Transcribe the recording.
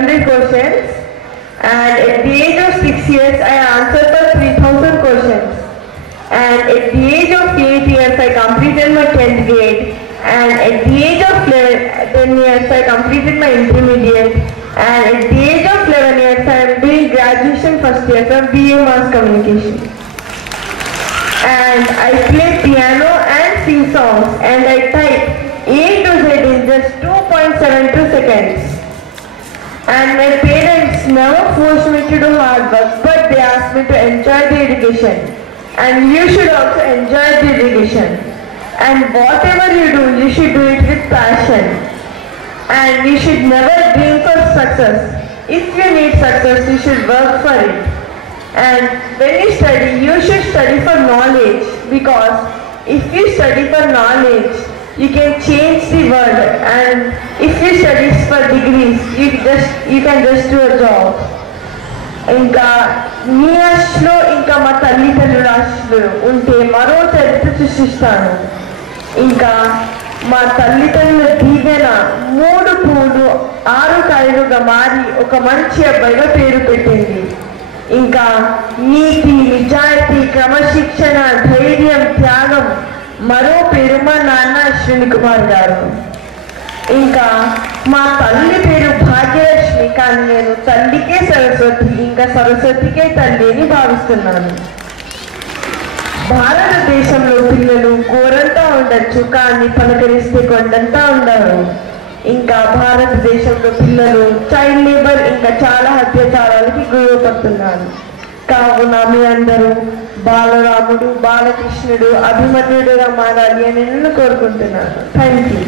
500 questions, and at the age of 6 years I answered for 3000 questions, and at the age of 8 years I completed my 10th grade, and at the age of 10 years I completed my intermediate, and at the age of 11 years I am doing graduation first year from BA Mass Communication. And I play piano and sing songs, and I type A to Z in just 2.72 seconds. And my parents never forced me to do hard work, but they asked me to enjoy the education. And you should also enjoy the education. And whatever you do, you should do it with passion. And you should never dream for success. If you need success, you should work for it. And when you study, you should study for knowledge, because if you study for knowledge, you can change the world. And if you study for degrees, you can just do a job. ఇంకా మీ ఆశలో ఇంకా మా తల్లిదండ్రుల ఆశలు ఉంటే మరో చరిత్ర సృష్టిస్తాను. ఇంకా మా తల్లిదండ్రుల దీవెన 3 పూలు 6 కాయలుగా మారి ఒక మంచి అబ్బాయిగా పేరు పెట్టింది. ఇంకా నీతి, నిజాయితీ, క్రమశిక్షణ, ధైర్యం, త్యాగం మరో పేరు మా నాన్న అశ్విని కుమార్ గారు. ఇంకా మా తల్లి పేరు భాగ్యలక్ష్మి, కానీ నేను తల్లికే సరస్వతి, ఇంకా సరస్వతికే తల్లి అని భావిస్తున్నాను. భారతదేశంలో పిల్లలు గోరంతా ఉండొచ్చు, కానీ పలకరిస్తే కొండంతా ఉండరు. ఇంకా భారతదేశంలో పిల్లలు చైల్డ్ లేబర్ ఇంకా చాలా అత్యాచారాలకి గురవుతున్నారు. కావున మీ అందరూ బాలరాముడు, బాలకృష్ణుడు, అభిమన్యుడుగా మారాలి అని నేను కోరుకుంటున్నాను. Thank you.